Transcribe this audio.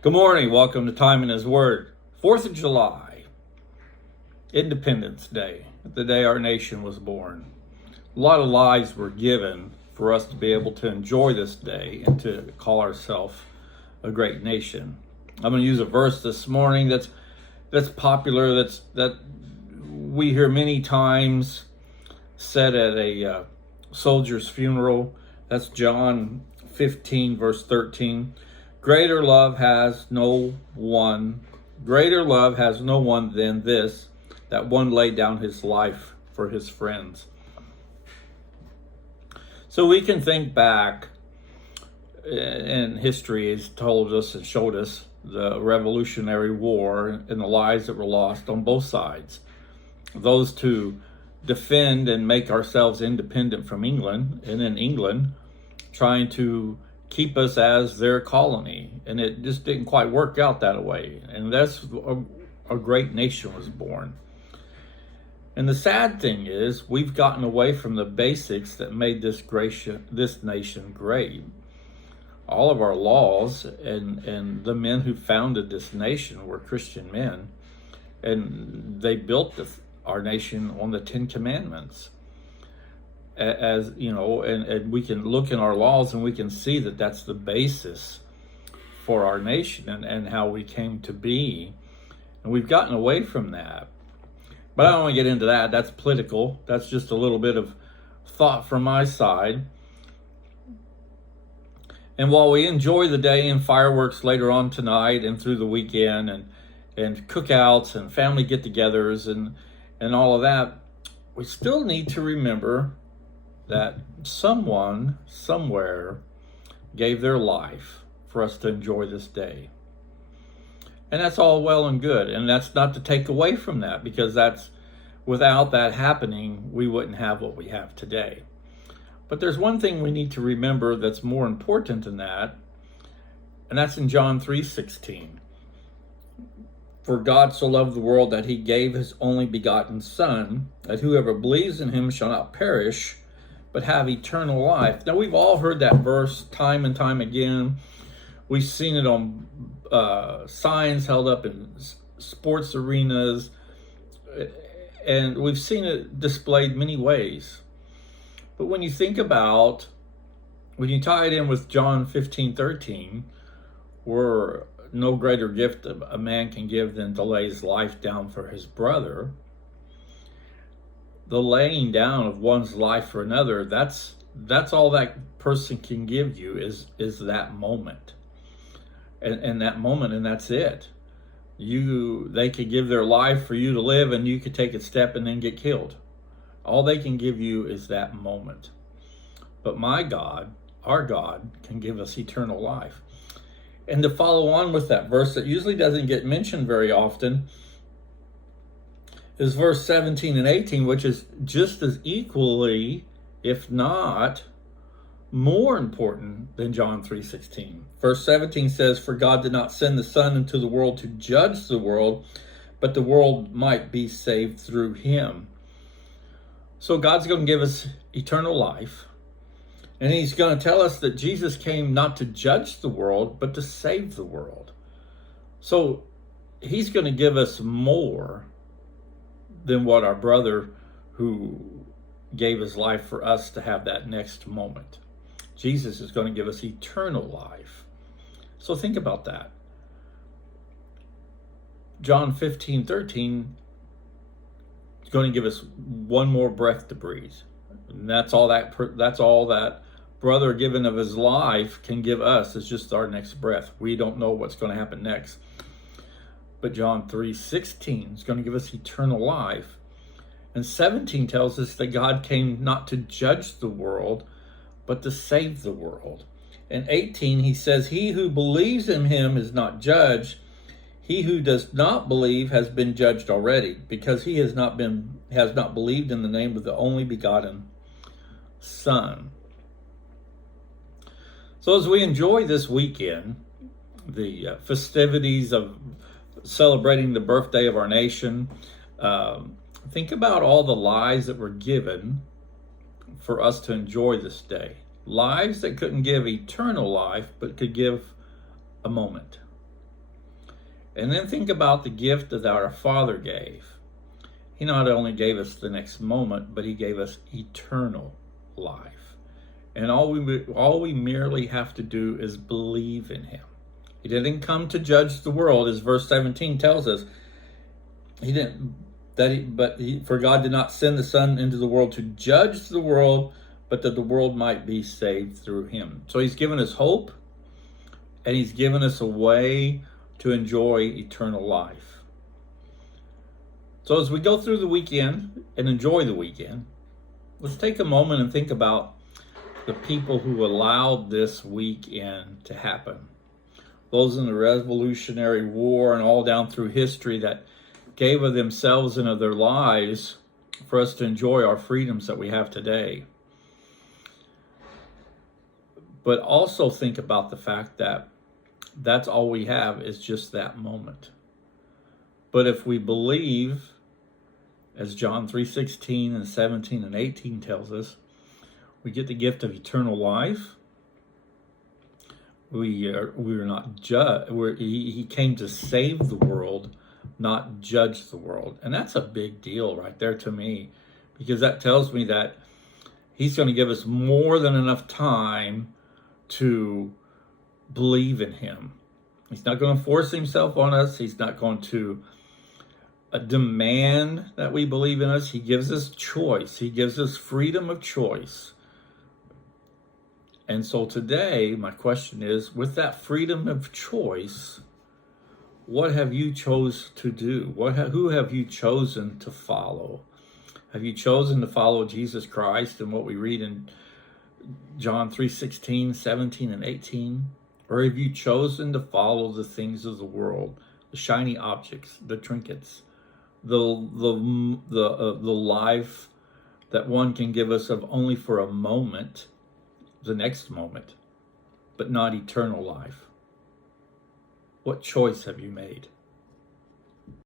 Good morning. Welcome to Time in His Word. 4th of July, Independence Day, the day our nation was born. A lot of lives were given for us to be able to enjoy this day and to call ourselves a great nation. I'm going to use a verse this morning that's popular, that we hear many times said at a soldier's funeral. That's John 15, verse 13. Greater love has no one than this, that one laid down his life for his friends. So we can think back, and history has told us and showed us the Revolutionary War and the lives that were lost on both sides. Those to defend and make ourselves independent from England, and in England trying to keep us as their colony, and it just didn't quite work out that way. And that's a great nation was born. And the sad thing is, we've gotten away from the basics that made this nation great. All of our laws and the men who founded this nation were Christian men, and they built our nation on the Ten Commandments. As you know, and we can look in our laws and we can see that that's the basis for our nation and how we came to be. And we've gotten away from that. But I don't want to get into that. That's political. That's just a little bit of thought from my side. And while we enjoy the day and fireworks later on tonight and through the weekend and cookouts and family get-togethers and all of that, we still need to remember that someone, somewhere, gave their life for us to enjoy this day. And that's all well and good. And that's not to take away from that, because without that happening, we wouldn't have what we have today. But there's one thing we need to remember that's more important than that, and that's in John 3:16. For God so loved the world that he gave his only begotten Son, that whoever believes in him shall not perish, but have eternal life. Now, we've all heard that verse time and time again. We've seen it on signs held up in sports arenas, and we've seen it displayed many ways. But when you tie it in with John 15:13, where no greater gift a man can give than to lay his life down for his brother, the laying down of one's life for another, that's all that person can give you is that moment. And that moment, and that's it. They could give their life for you to live, and you could take a step and then get killed. All they can give you is that moment. But my God, our God, can give us eternal life. And to follow on with that verse that usually doesn't get mentioned very often is verse 17 and 18, which is just as equally, if not more important than John 3:16. Verse 17 says, for God did not send the Son into the world to judge the world, but the world might be saved through him. So God's going to give us eternal life, and he's going to tell us that Jesus came not to judge the world, but to save the world. So he's going to give us more than what our brother who gave his life for us to have that next moment. Jesus is going to give us eternal life. So think about that. John 15:13 is going to give us one more breath to breathe. And that's all that brother given of his life can give us, is just our next breath. We don't know what's going to happen next. But John 3:16 is going to give us eternal life. And 17 tells us that God came not to judge the world, but to save the world. And 18, he says, he who believes in him is not judged. He who does not believe has been judged already, because he has not believed in the name of the only begotten Son. So as we enjoy this weekend, the festivities of celebrating the birthday of our nation, think about all the lives that were given for us to enjoy this day. Lives that couldn't give eternal life, but could give a moment. And then think about the gift that our Father gave. He not only gave us the next moment, but he gave us eternal life. And all we merely have to do is believe in him. He didn't come to judge the world, as verse 17 tells us. He didn't. For God did not send the Son into the world to judge the world, but that the world might be saved through him. So he's given us hope, and he's given us a way to enjoy eternal life. So as we go through the weekend and enjoy the weekend, let's take a moment and think about the people who allowed this weekend to happen. Those in the Revolutionary War and all down through history that gave of themselves and of their lives for us to enjoy our freedoms that we have today. But also think about the fact that that's all we have is just that moment. But if we believe, as John 3:16 and 17 and 18 tells us, we get the gift of eternal life. We're not judged. He came to save the world, not judge the world. And that's a big deal right there to me, because that tells me that he's going to give us more than enough time to believe in him. He's not going to force himself on us. He's not going to demand that we believe in us. He gives us choice. He gives us freedom of choice. And so today, my question is, with that freedom of choice, what have you chose to do? Who have you chosen to follow? Have you chosen to follow Jesus Christ and what we read in John 3:16, 17, and 18? Or have you chosen to follow the things of the world, the shiny objects, the trinkets, the life that one can give us of only for a moment, the next moment, but not eternal life? What choice have you made?